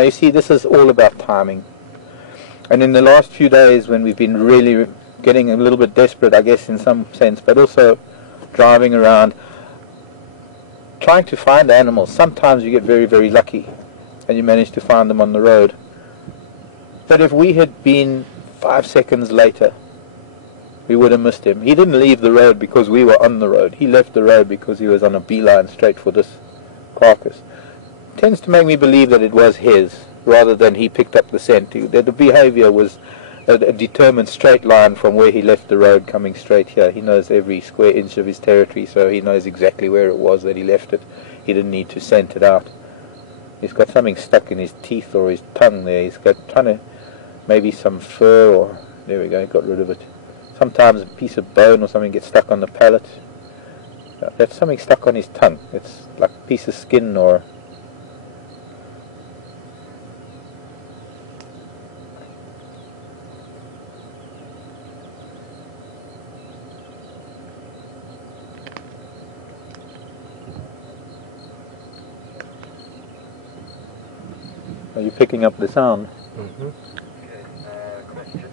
Now you see, this is all about timing. And in the last few days, when we've been really getting a little bit desperate, I guess in some sense, but also driving around, trying to find animals, sometimes you get very, very lucky and you manage to find them on the road. But if we had been 5 seconds later, we would have missed him. He didn't leave the road because we were on the road. He left the road because he was on a beeline straight for this carcass. It tends to make me believe that it was his, rather than he picked up the scent. The behavior was a determined straight line from where he left the road coming straight here. He knows every square inch of his territory, so he knows exactly where it was that he left it. He didn't need to scent it out. He's got something stuck in his teeth or his tongue there. He's got maybe some fur, or there we go, got rid of it. Sometimes a piece of bone or something gets stuck on the palate. That's something stuck on his tongue. It's like a piece of skin or... Are you picking up the sound? Mm-hmm. Question.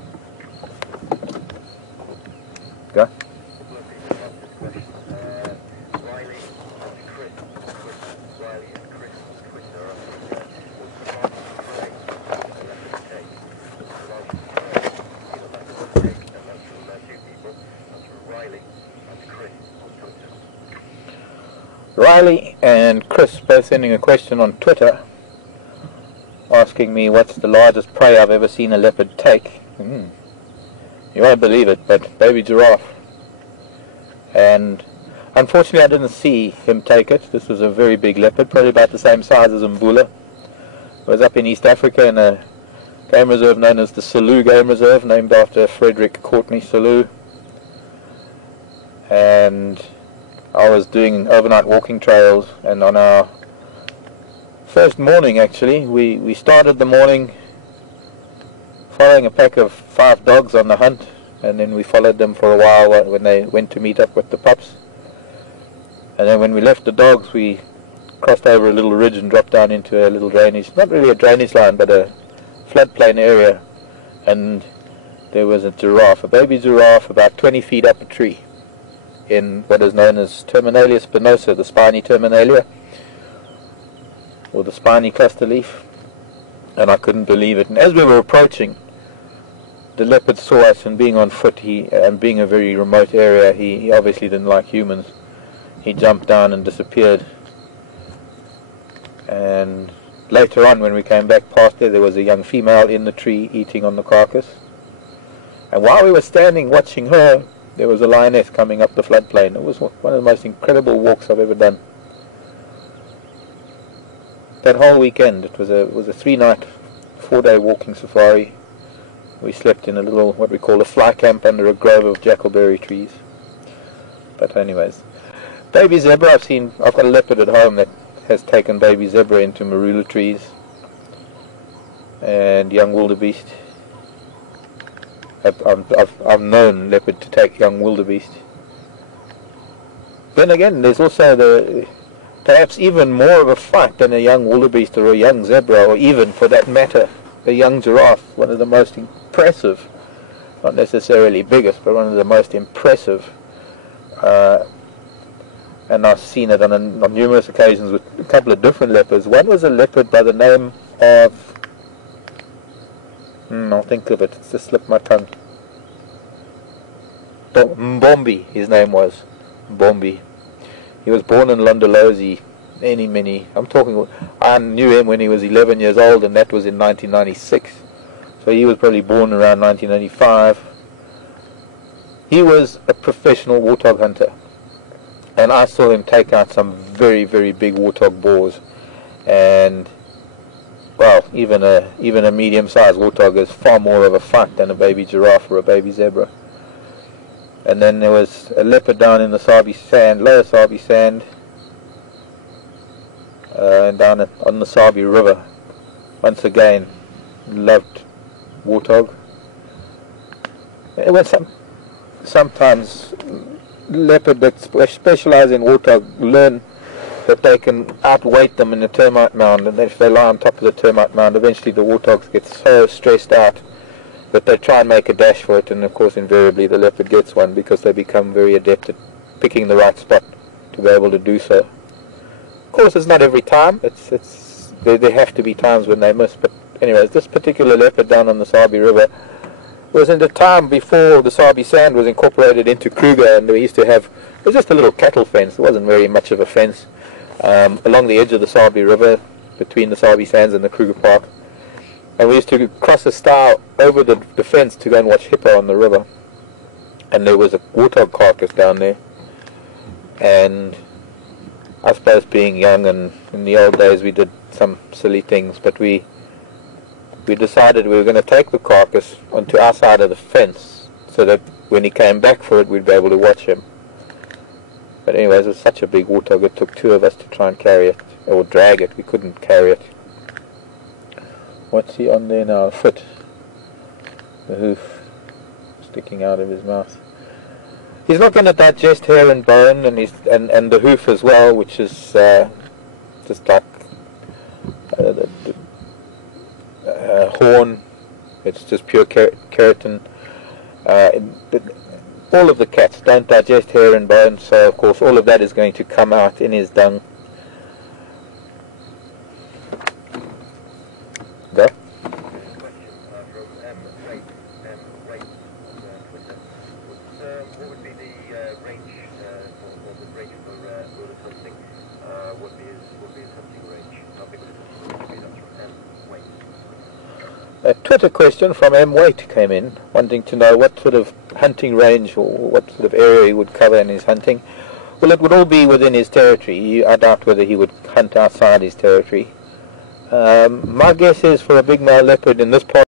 Go. Riley and Chris. Riley and Chris's Twitter Riley and Chris both sending a question on Twitter, asking me what's the largest prey I've ever seen a leopard take. You won't believe it, but baby giraffe. And unfortunately I didn't see him take it. This was a very big leopard, probably about the same size as Mbula. It was up in East Africa in a game reserve known as the Selous Game Reserve, named after Frederick Courtney Selous. And I was doing overnight walking trails, and on our first morning, actually, we started the morning following a pack of 5 dogs on the hunt, and then we followed them for a while when they went to meet up with the pups. And then when we left the dogs, we crossed over a little ridge and dropped down into a little drainage, not really a drainage line, but a floodplain area, and there was a giraffe, a baby giraffe, about 20 feet up a tree in what is known as Terminalia spinosa, the spiny terminalia, or the spiny cluster leaf. And I couldn't believe it. And as we were approaching, the leopard saw us, and being on foot, and being a very remote area, he obviously didn't like humans. He jumped down and disappeared. And later on, when we came back past there was a young female in the tree eating on the carcass. And while we were standing watching her, there was a lioness coming up the floodplain. It was one of the most incredible walks I've ever done. That whole weekend, it was a 3-night, 4-day walking safari. We slept in a little, what we call a fly camp, under a grove of jackalberry trees. But anyways, baby zebra, I've got a leopard at home that has taken baby zebra into marula trees, and young wildebeest. I've known leopard to take young wildebeest. Then again, there's also perhaps even more of a fight than a young wildebeest or a young zebra, or even, for that matter, a young giraffe. One of the most impressive, not necessarily biggest, but one of the most impressive. And I've seen it on numerous occasions with a couple of different leopards. One was a leopard by the name of... I'll think of it, it's just slipped my tongue. Mbombi, his name was. Mbombi. He was born in Londolozi I knew him when he was 11 years old, and that was in 1996. So he was probably born around 1995. He was a professional warthog hunter. And I saw him take out some very, very big warthog boars. And, well, even a medium-sized warthog is far more of a fight than a baby giraffe or a baby zebra. And then there was a leopard down in the Sabi sand, lower Sabi sand, and down on the Sabi River. Once again, loved warthog. It was sometimes leopard that specialize in warthog learn that they can outweight them in a termite mound, and if they lie on top of the termite mound, eventually the warthogs get so stressed out that they try and make a dash for it, and of course invariably the leopard gets one because they become very adept at picking the right spot to be able to do so. Of course it's not every time, there have to be times when they miss, but anyways, this particular leopard down on the Sabi River was in the time before the Sabi Sand was incorporated into Kruger, and we used to have, it was just a little cattle fence, it wasn't very much of a fence, along the edge of the Sabi River between the Sabi Sands and the Kruger Park, and we used to cross a stile over the fence to go and watch hippo on the river, and there was a warthog carcass down there, and I suppose being young and in the old days we did some silly things, but we decided we were going to take the carcass onto our side of the fence so that when he came back for it we'd be able to watch him. But anyways, it was such a big warthog, it took two of us to try and carry it, or drag it, we couldn't carry it. What's he on there now? A foot. The hoof sticking out of his mouth. He's not going to digest hair and bone, and the hoof as well, which is just like the horn. It's just pure keratin. All of the cats don't digest hair and bone, so of course all of that is going to come out in his dung. Go. A Twitter question from M. Waite came in, wanting to know what sort of hunting range or what sort of area he would cover in his hunting. Well, it would all be within his territory. I doubt whether he would hunt outside his territory. My guess is for a big male leopard in this part